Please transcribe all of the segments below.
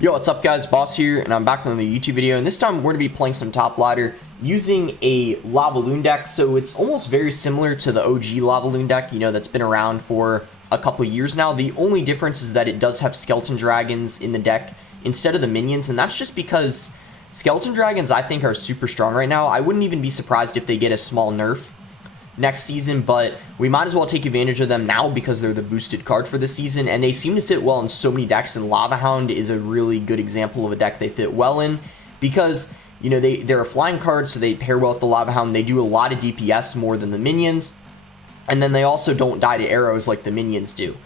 Yo, what's up guys, Boss here, and I'm back on the YouTube video, and this time we're going to be playing some top ladder using a Lavaloon deck. So it's almost very similar to the OG Lavaloon deck, you know, that's been around for a couple of years now. The only difference is that it does have skeleton dragons in the deck instead of the minions, and that's just because skeleton dragons I think are super strong right now. I wouldn't even be surprised if they get a small nerf next season, but we might as well take advantage of them now because they're the boosted card for the season, and they seem to fit well in so many decks, and Hound is a really good example of a deck they fit well in because, you know, they're a flying card, so they pair well with the Hound. They do a lot of DPS more than the minions, and then they also don't die to arrows like the minions do.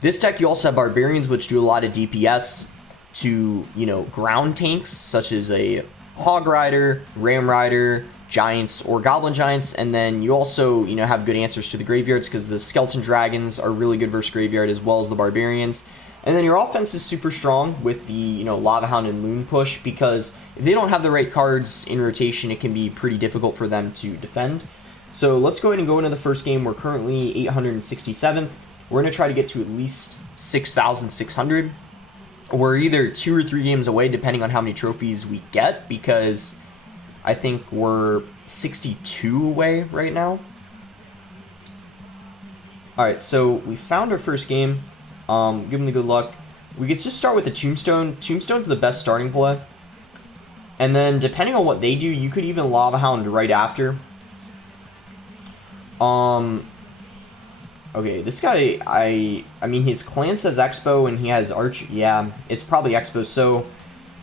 This deck, you also have Barbarians, which do a lot of DPS to, you know, ground tanks, such as a Hog Rider, Ram Rider, Giants, or Goblin Giants, and then you also, you know, have good answers to the graveyards because the Skeleton Dragons are really good versus graveyard as well as the Barbarians. And then your offense is super strong with the, you know, Hound and Loon push, because if they don't have the right cards in rotation, it can be pretty difficult for them to defend. So let's go ahead and go into the first game. We're currently 867th. We're going to try to get to at least 6,600. We're either 2 or 3 games away depending on how many trophies we get, because I think we're 62 away right now. Alright, so we found our first game. Give them the good luck. We could just start with the Tombstone. Tombstone's the best starting play. And then, depending on what they do, you could even Hound right after. Okay, this guy, I mean, his clan says Expo, and he has Arch. Yeah, it's probably Expo. So,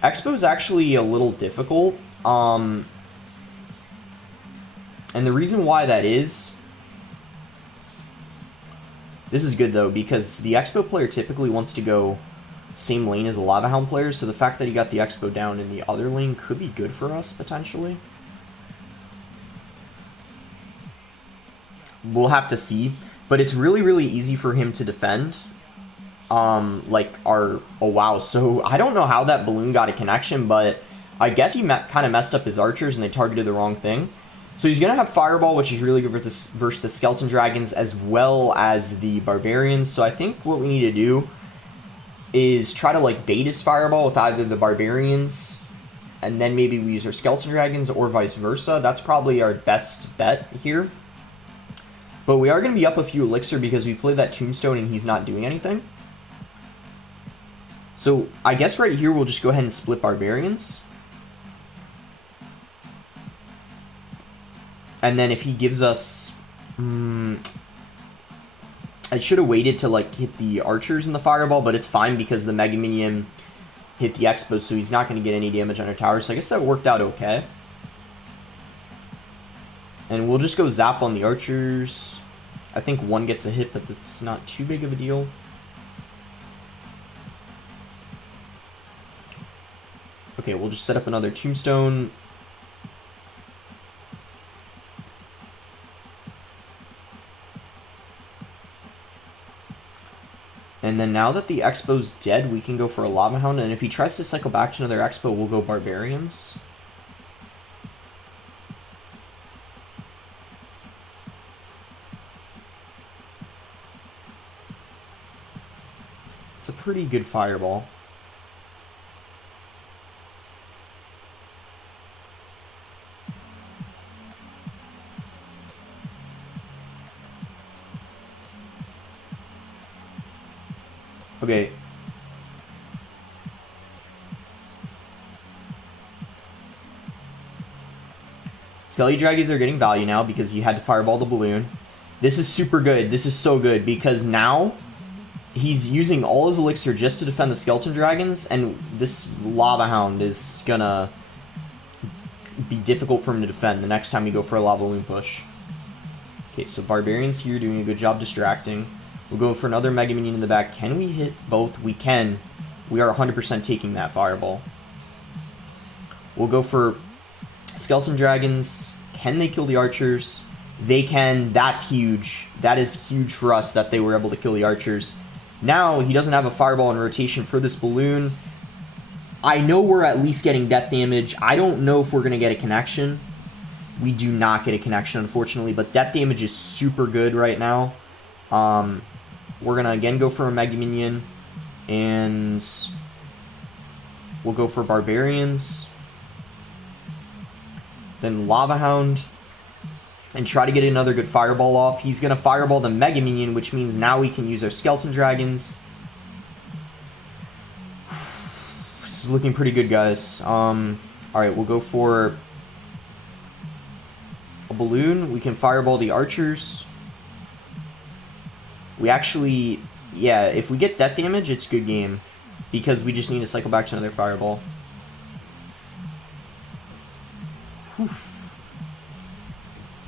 Expo's actually a little difficult. And the reason why that is, this is good though, because the Expo player typically wants to go same lane as a Hound player, so the fact that he got the Expo down in the other lane could be good for us, potentially. We'll have to see, but it's really, really easy for him to defend. Like our, oh wow, so I don't know how that balloon got a connection, but I guess he kind of messed up his archers and they targeted the wrong thing. So he's going to have Fireball, which is really good versus the Skeleton Dragons as well as the Barbarians. So I think what we need to do is try to like bait his Fireball with either the Barbarians, and then maybe we use our Skeleton Dragons, or vice versa. That's probably our best bet here. But we are going to be up a few Elixir because we played that Tombstone and he's not doing anything. So I guess right here we'll just go ahead and split Barbarians. And then if he gives us... I should have waited to like hit the archers in the Fireball, but it's fine because the Mega Minion hit the Expo, so he's not going to get any damage on our tower. So I guess that worked out okay. And we'll just go zap on the archers. I think one gets a hit, but it's not too big of a deal. Okay, we'll just set up another Tombstone. And then now that the Expo's dead, we can go for a Hound. And if he tries to cycle back to another Expo, we'll go Barbarians. It's a pretty good Fireball. Okay. Skelly Dragons are getting value now because you had to Fireball the balloon. This is super good. This is so good because now he's using all his Elixir just to defend the Skeleton Dragons, and this Hound is gonna be difficult for him to defend the next time you go for a Lavaloon push. Okay, so Barbarians here doing a good job distracting. We'll go for another Mega Minion in the back. Can we hit both? We can. We are 100% taking that Fireball. We'll go for Skeleton Dragons. Can they kill the archers? They can. That's huge. That is huge for us that they were able to kill the archers. Now, he doesn't have a Fireball in rotation for this balloon. I know we're at least getting death damage. I don't know if we're going to get a connection. We do not get a connection, unfortunately, but death damage is super good right now. We're going to again go for a Mega Minion, and We'll go for Barbarians. Then Lava Hound. And try to get another good Fireball off. He's going to Fireball the Mega Minion, which means now we can use our Skeleton Dragons. This is looking pretty good, guys. Alright, we'll go for a Balloon. We can Fireball the Archers. We actually... Yeah, if we get death damage, it's good game. Because we just need to cycle back to another Fireball. Whew.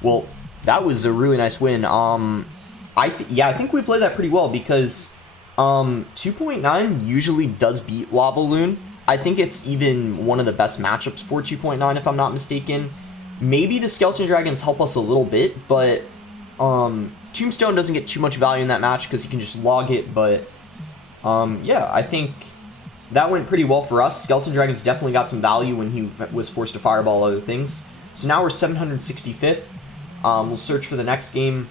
Well, that was a really nice win. I think we played that pretty well because 2.9 usually does beat Lavaloon. I think it's even one of the best matchups for 2.9 if I'm not mistaken. Maybe the Skeleton Dragons help us a little bit, but Tombstone doesn't get too much value in that match because he can just log it, but yeah, I think that went pretty well for us. Skeleton Dragons definitely got some value when he was forced to Fireball other things. So now we're 765th. We'll search for the next game,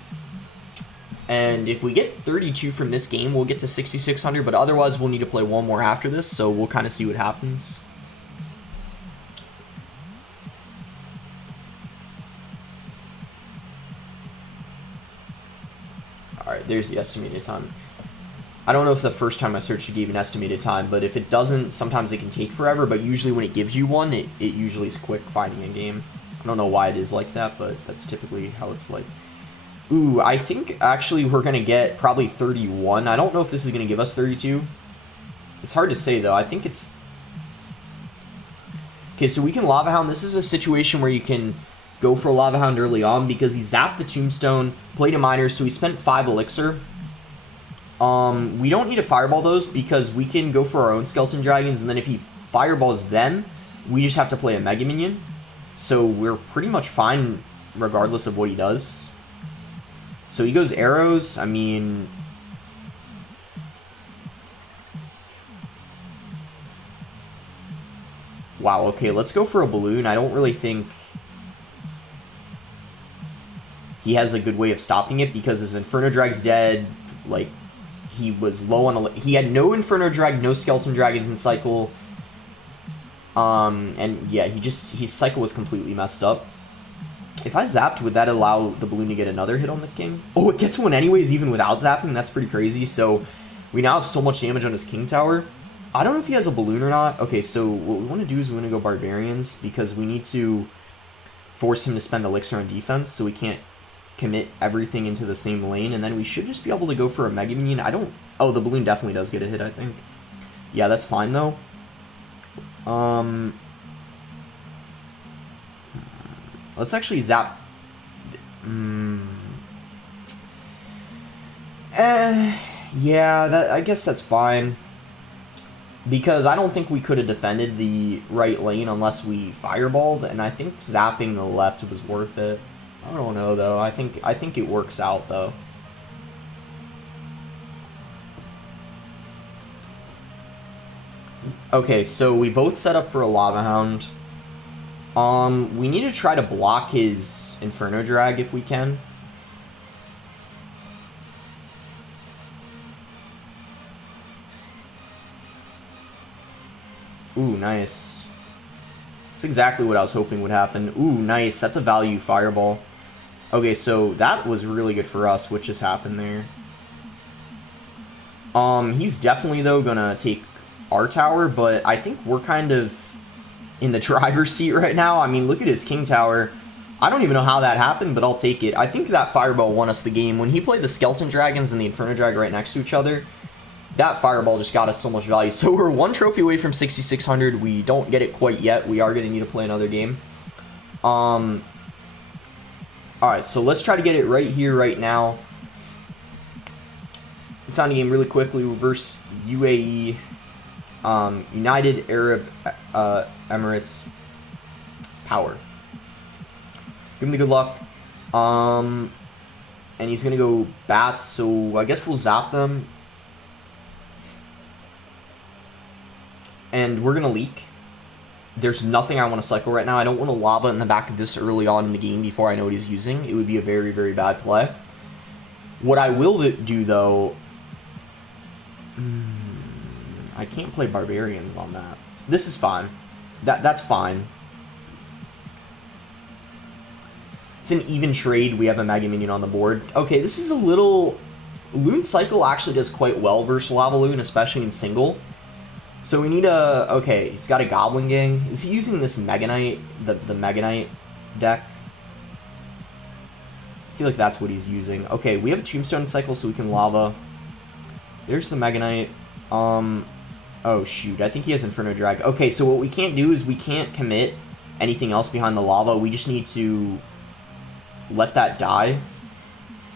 and if we get 32 from this game, we'll get to 6,600, but otherwise we'll need to play one more after this, so we'll kind of see what happens. Alright, there's the estimated time. I don't know if the first time I searched it gave an estimated time, but if it doesn't, sometimes it can take forever, but usually when it gives you one, it usually is quick finding a game. I don't know why it is like that, but that's typically how it's like. Ooh, I think actually we're going to get probably 31. I don't know if this is going to give us 32. It's hard to say, though. I think it's... Okay, so we can Lava Hound. This is a situation where you can go for a Lava Hound early on because he zapped the Tombstone, played a Miner, so he spent 5 Elixir. We don't need to Fireball those because we can go for our own Skeleton Dragons, and then if he Fireballs them, we just have to play a Mega Minion. So we're pretty much fine regardless of what he does. So he goes arrows. I mean... Wow, okay, let's go for a Balloon. I don't really think he has a good way of stopping it because his Inferno Drag's dead. Like, he was low on... He had no Inferno Drag, no Skeleton Dragons in cycle. And yeah, his cycle was completely messed up. If I zapped, would that allow the Balloon to get another hit on the king? Oh, it gets one anyways, even without zapping. That's pretty crazy. So we now have so much damage on his king tower. I don't know if he has a Balloon or not. Okay, so what we want to do is we want to go Barbarians because we need to force him to spend Elixir on defense so we can't commit everything into the same lane. And then we should just be able to go for a Mega Minion. I don't... Oh, the Balloon definitely does get a hit, I think. Yeah, that's fine, though. Let's actually zap. Yeah, I guess that's fine. Because I don't think we could have defended the right lane unless we fireballed, and I think zapping the left was worth it. I don't know though. I think it works out though. Okay, so we both set up for a Lava Hound. We need to try to block his Inferno Drag if we can. Ooh, nice. That's exactly what I was hoping would happen. Ooh, nice. That's a value fireball. Okay, so that was really good for us. What just happened there? He's definitely, though, gonna take our tower, but I think we're kind of in the driver's seat right now. I mean, look at his king tower. I don't even know how that happened, but I'll take it. I think that fireball won us the game. When he played the Skeleton Dragons and the Inferno Drag right next to each other, that fireball just got us so much value. So we're one trophy away from 6,600. We don't get it quite yet. We are going to need to play another game. Alright, so let's try to get it right here, right now. We found a game really quickly. Reverse UAE. United Arab Emirates. Power. Give him the good luck. And he's going to go bats, so I guess we'll zap them. And we're going to leak. There's nothing I want to cycle right now. I don't want to lava in the back of this early on in the game before I know what he's using. It would be a very, very bad play. What I will do, though... I can't play Barbarians on that. This is fine. That's fine. It's an even trade. We have a Mega Minion on the board. Okay, this is a little... Loon Cycle actually does quite well versus Lavaloon, especially in single. So we need a... Okay, he's got a Goblin Gang. Is he using this Mega Knight, the Mega Knight deck? I feel like that's what he's using. Okay, we have a Tombstone Cycle, so we can Lava. There's the Mega Knight. Oh, shoot. I think he has Inferno Drag. Okay, so what we can't do is we can't commit anything else behind the Lava. We just need to let that die.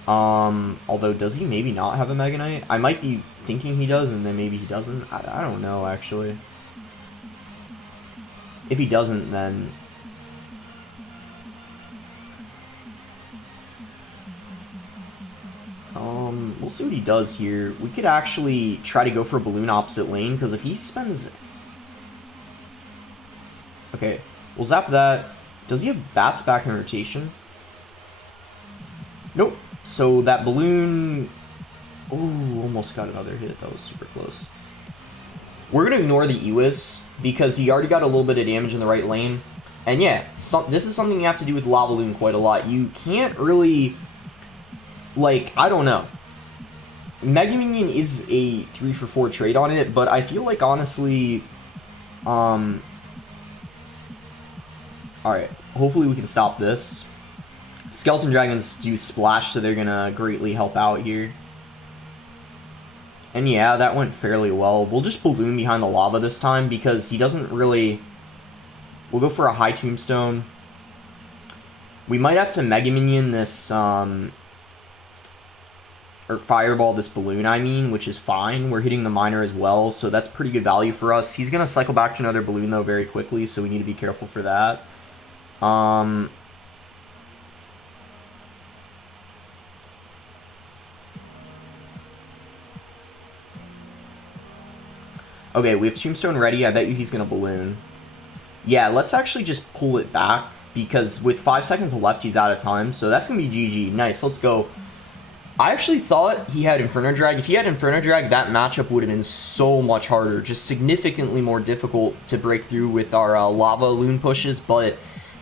Although, does he maybe not have a Mega Knight? I might be thinking he does, and then maybe he doesn't. I don't know, actually. If he doesn't, then... we'll see what he does here. We could actually try to go for a balloon opposite lane, because if he spends... Okay, we'll zap that. Does he have bats back in rotation? Nope. So that balloon... Ooh, almost got another hit. That was super close. We're going to ignore the Ewiz, because he already got a little bit of damage in the right lane. And yeah, this is something you have to do with Lavaloon quite a lot. You can't really... Like, I don't know. Mega Minion is a 3-for-4 trade on it, but I feel like, honestly... Alright, hopefully we can stop this. Skeleton Dragons do splash, so they're gonna greatly help out here. And yeah, that went fairly well. We'll just balloon behind the lava this time, because he doesn't really... We'll go for a high tombstone. We might have to Mega Minion this, or fireball this balloon, I mean, which is fine. We're hitting the miner as well, so that's pretty good value for us. He's gonna cycle back to another balloon, though, very quickly, so we need to be careful for that. Okay, we have Tombstone ready. I bet you he's going to balloon. Yeah, let's actually just pull it back, because with 5 seconds left, he's out of time. So that's going to be GG. Nice, let's go. I actually thought he had Inferno Drag. If he had Inferno Drag, that matchup would have been so much harder. Just significantly more difficult to break through with our Lavaloon pushes. But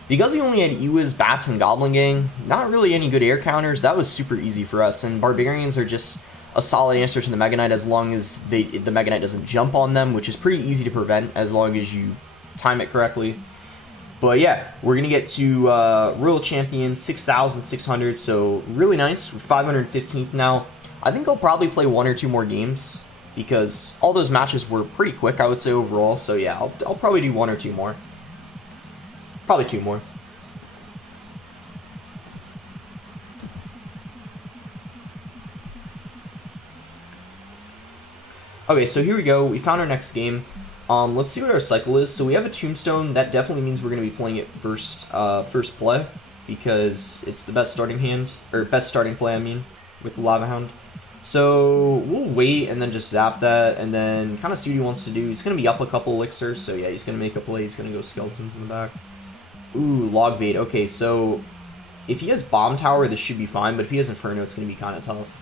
because he only had Ewiz, Bats, and Goblin Gang, not really any good air counters, that was super easy for us. And Barbarians are just a solid answer to the Mega Knight as long as the Mega Knight doesn't jump on them, which is pretty easy to prevent as long as you time it correctly. But yeah, we're going to get to Royal Champion 6,600, so really nice. We're 515th now. I think I'll probably play 1 or 2 more games, because all those matches were pretty quick, I would say, overall. So yeah, I'll probably do 1 or 2 more. Probably 2 more. Okay, so here we go. We found our next game. Let's see what our cycle is. So we have a Tombstone. That definitely means we're going to be playing it first play, because it's the best starting hand, or best starting play, I mean, with the Lava Hound. So we'll wait and then just zap that, and then kind of see what he wants to do. He's going to be up a couple elixirs, so yeah, he's going to make a play. He's going to go Skeletons in the back. Ooh, Log Bait. Okay, so if he has Bomb Tower, this should be fine, but if he has Inferno, it's going to be kind of tough.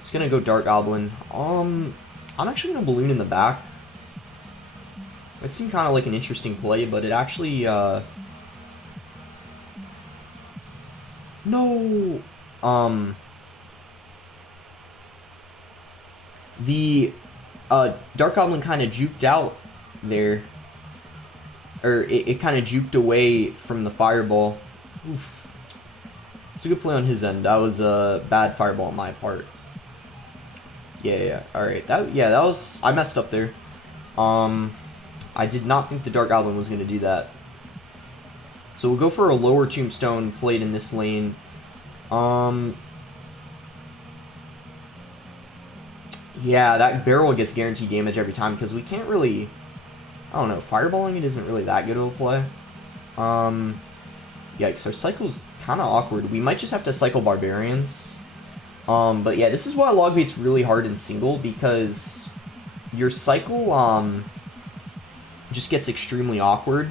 He's going to go Dark Goblin. I'm actually going to Balloon in the back. It seemed kind of like an interesting play, but it actually, no! The, Dark Goblin kind of juked out there. Or, it kind of juked away from the Fireball. Oof. It's a good play on his end. That was a bad Fireball on my part. Yeah, alright. That was... I messed up there. I did not think the Dark Goblin was going to do that. So we'll go for a lower Tombstone played in this lane. Yeah, that barrel gets guaranteed damage every time, because we can't really... I don't know, Fireballing it isn't really that good of a play. Yikes, our cycle's kind of awkward. We might just have to cycle Barbarians. But yeah, this is why Log Bait's really hard in single, because your cycle just gets extremely awkward.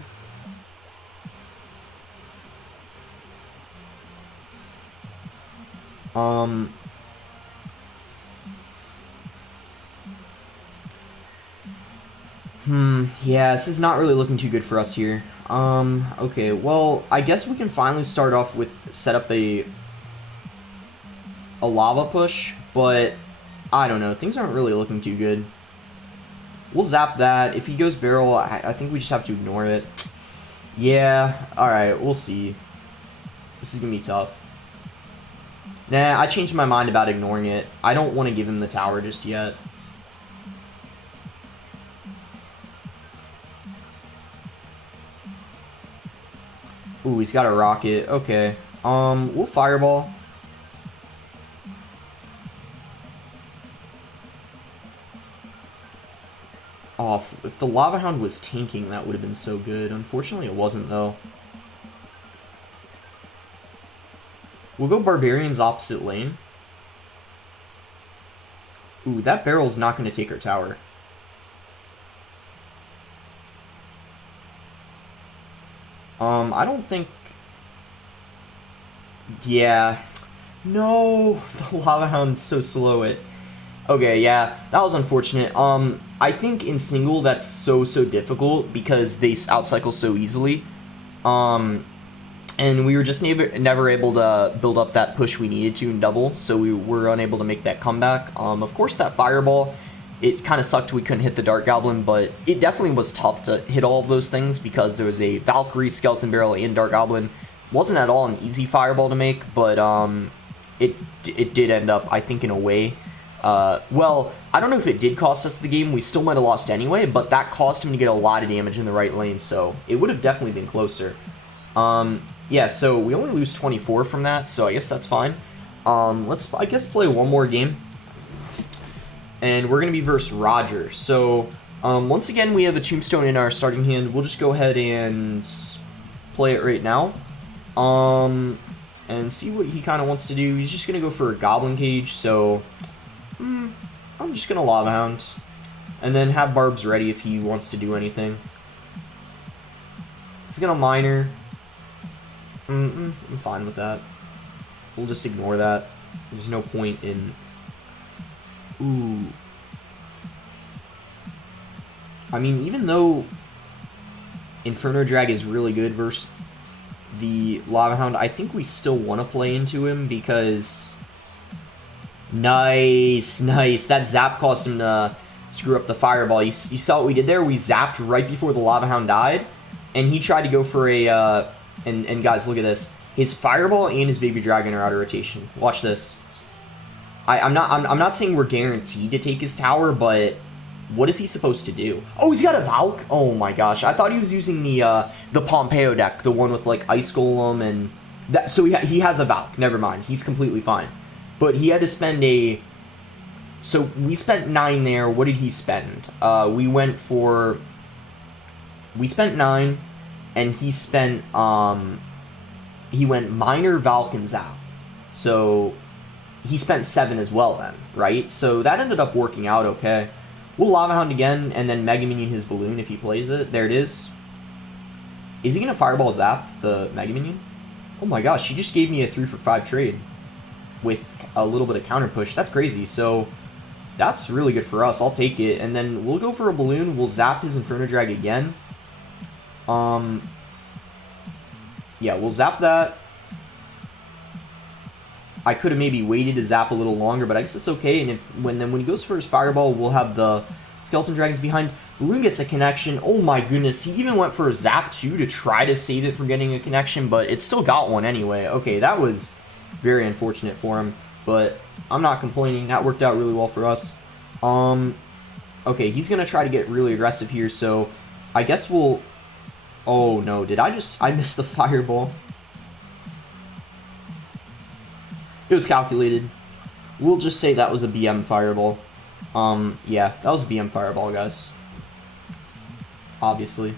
Yeah, this is not really looking too good for us here. Okay, well, I guess we can finally start off with set up a lava push, but I don't know, things aren't really looking too good. We'll zap that. If he goes barrel, I think we just have to ignore it. Yeah, alright, we'll see. This is gonna be tough. Nah, I changed my mind about ignoring it. I don't want to give him the tower just yet. Ooh, he's got a rocket. Okay. We'll fireball. Oh, if the lava hound was tanking, that would have been so good. Unfortunately, it wasn't, though. We'll go barbarians opposite lane. Ooh, that barrel's not going to take our tower. I don't think... Yeah. No, the lava hound's so slow at... Okay, yeah, that was unfortunate. I think in single that's so difficult because they outcycle so easily. And we were just never able to build up that push we needed to in double, so we were unable to make that comeback. Of course, that fireball, it kind of sucked we couldn't hit the Dart Goblin, but it definitely was tough to hit all of those things because there was a Valkyrie, Skeleton Barrel, and Dart Goblin. Wasn't at all an easy fireball to make, but it did end up, I think, in a way. Well, I don't know if it did cost us the game. We still might have lost anyway, but that caused him to get a lot of damage in the right lane, so it would have definitely been closer. Yeah, so we only lose 24 from that, so I guess that's fine. Let's, I guess, play one more game. And we're going to be versus Roger. So, once again, we have a tombstone in our starting hand. We'll just go ahead and play it right now. And see what he kind of wants to do. He's just going to go for a Goblin Cage, so... I'm just going to Lava Hound. And then have Barbs ready if he wants to do anything. He's going to Miner. I'm fine with that. We'll just ignore that. There's no point in... Ooh. I mean, even though Inferno Drag is really good versus the Lava Hound, I think we still want to play into him because... Nice. That zap caused him to screw up the fireball. You saw what we did there? We zapped right before the Lava Hound died, and he tried to go for a... And guys, look at this. His fireball and his baby dragon are out of rotation. Watch this. I'm not saying we're guaranteed to take his tower, but what is he supposed to do? Oh, he's got a Valk? Oh my gosh. I thought he was using the Pompeo deck, the one with like Ice Golem and that. So he has a Valk. Never mind. He's completely fine. But he had to spend a... So we spent 9 there. What did he spend? We spent 9. And he spent, he went Miner, Valk, and Zap. So, he spent 7 as well then, right? So, that ended up working out okay. We'll Lava Hound again, and then Mega Minion his Balloon if he plays it. There it is. Is he going to Fireball Zap the Mega Minion? Oh my gosh, he just gave me a 3 for 5 trade. With a little bit of counter push. That's crazy. So, that's really good for us. I'll take it. And then we'll go for a Balloon. We'll Zap his Inferno Drag again. Yeah, we'll zap that. I could have maybe waited to zap a little longer, but I guess it's okay. And when he goes for his fireball, we'll have the Skeleton Dragons behind. Balloon gets a connection. Oh my goodness, he even went for a zap too to try to save it from getting a connection, but it still got one anyway. Okay, that was very unfortunate for him, but I'm not complaining. That worked out really well for us. Okay, he's gonna try to get really aggressive here, so I guess we'll... Oh no, I missed the fireball. It was calculated. We'll just say that was a BM fireball. Yeah, that was a BM fireball, guys. Obviously.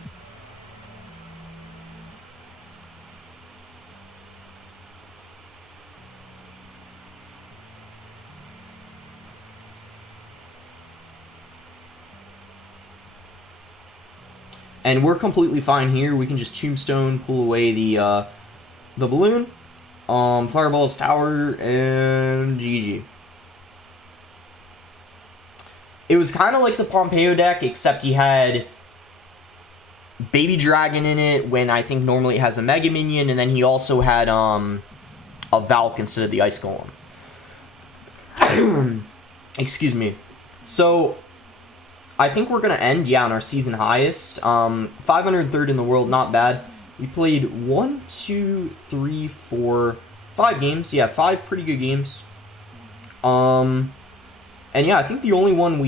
And we're completely fine here. We can just tombstone, pull away the balloon, fireball's tower, and GG. It was kind of like the Pompeo deck, except he had baby dragon in it when I think normally it has a mega minion, and then he also had a Valk instead of the ice golem. Excuse me. So I think we're gonna end, yeah, on our season highest. 503rd in the world, not bad. We played 5 games. Yeah, 5 pretty good games. And yeah, I think the only one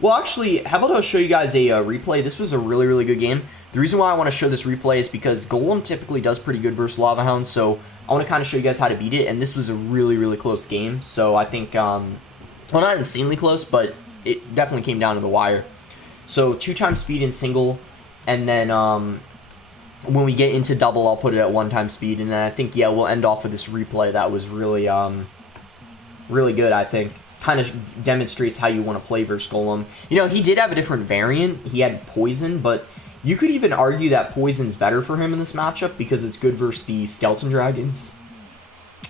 well, actually, how about I'll show you guys a replay. This was a really, really good game. The reason why I want to show this replay is because Golem typically does pretty good versus Lava Hound, so I want to kind of show you guys how to beat it, and this was a really, really close game. So I think, well, not insanely close, but it definitely came down to the wire. So 2x speed in single, and then when we get into double, I'll put it at 1x speed, and then I think, yeah, we'll end off with this replay that was really, really good, I think. Kind of demonstrates how you want to play versus Golem. You know, he did have a different variant. He had poison, but you could even argue that poison's better for him in this matchup because it's good versus the skeleton dragons,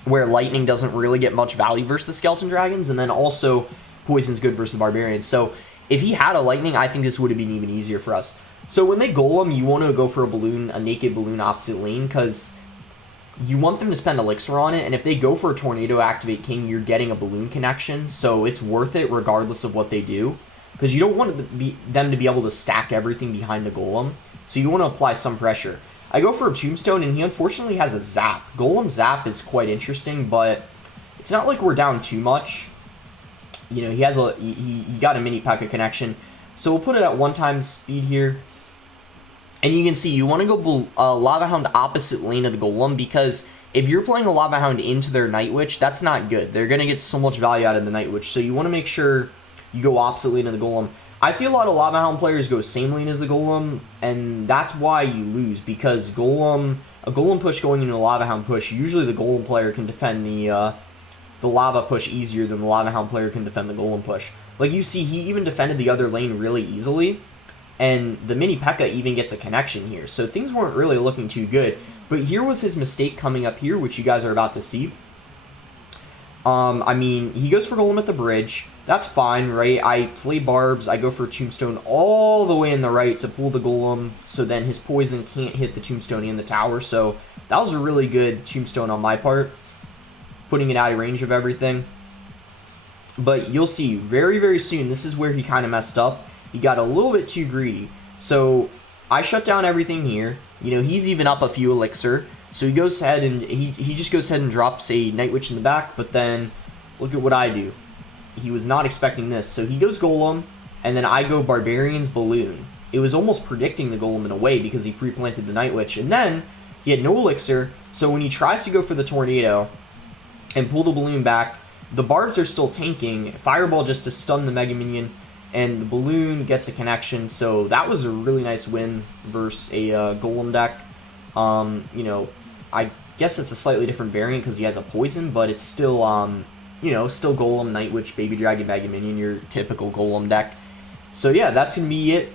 where lightning doesn't really get much value versus the skeleton dragons, and then also poison's good versus the barbarians. So if he had a lightning, I think this would have been even easier for us. So when they Golem, you want to go for a balloon, a naked balloon opposite lane, because you want them to spend elixir on it, and if they go for a tornado activate king, you're getting a balloon connection, so it's worth it regardless of what they do, because you don't want them to be able to stack everything behind the Golem, so you want to apply some pressure. I go for a tombstone, and he unfortunately has a zap. Golem zap is quite interesting, but it's not like we're down too much. You know, he has he got a mini P.E.K.K.A connection, so we'll put it at 1x speed here. And you can see you want to go Lava Hound opposite lane of the Golem, because if you're playing a Lava Hound into their Night Witch, that's not good. They're going to get so much value out of the Night Witch, so you want to make sure you go opposite lane of the Golem. I see a lot of Lava Hound players go same lane as the Golem, and that's why you lose, because a Golem push going into a Lava Hound push, usually the Golem player can defend the Lava push easier than the Lava Hound player can defend the Golem push. Like you see, he even defended the other lane really easily, and the mini P.E.K.K.A even gets a connection here. So things weren't really looking too good. But here was his mistake coming up here, which you guys are about to see. I mean, he goes for Golem at the bridge. That's fine, right? I play barbs. I go for a tombstone all the way in the right to pull the Golem, so then his poison can't hit the tombstone and the tower. So that was a really good tombstone on my part, putting it out of range of everything. But you'll see very, very soon, this is where he kind of messed up. He got a little bit too greedy. So I shut down everything here. You know, he's even up a few elixir. So he goes ahead and he just goes ahead and drops a Night Witch in the back. But then look at what I do. He was not expecting this. So he goes Golem, and then I go Barbarians Balloon. It was almost predicting the Golem in a way because he pre-planted the Night Witch. And then he had no elixir. So when he tries to go for the tornado and pull the balloon back, the barbs are still tanking. Fireball just to stun the Mega Minion, and the balloon gets a connection. So that was a really nice win versus a Golem deck. You know, I guess it's a slightly different variant because he has a poison, but it's still, you know, still Golem, Night Witch, Baby Dragon, Mega Minion, your typical Golem deck. So yeah, that's going to be it.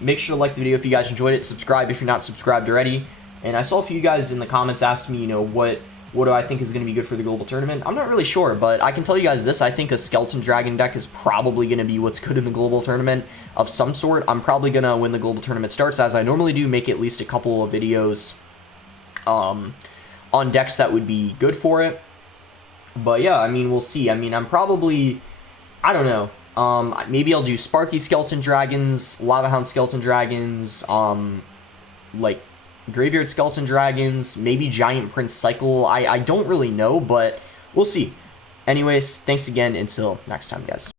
Make sure to like the video if you guys enjoyed it. Subscribe if you're not subscribed already. And I saw a few guys in the comments ask me, you know, what do I think is going to be good for the global tournament? I'm not really sure, but I can tell you guys this. I think a Skeleton Dragon deck is probably going to be what's good in the global tournament of some sort. I'm probably going to, when the global tournament starts, as I normally do, make at least a couple of videos on decks that would be good for it. But yeah, I mean, we'll see. I mean, I'm probably, I don't know. Maybe I'll do Sparky Skeleton Dragons, Lava Hound Skeleton Dragons, like Graveyard Skeleton Dragons, maybe Giant Prince Cycle. I don't really know, but we'll see. Anyways, thanks again. Until next time, guys.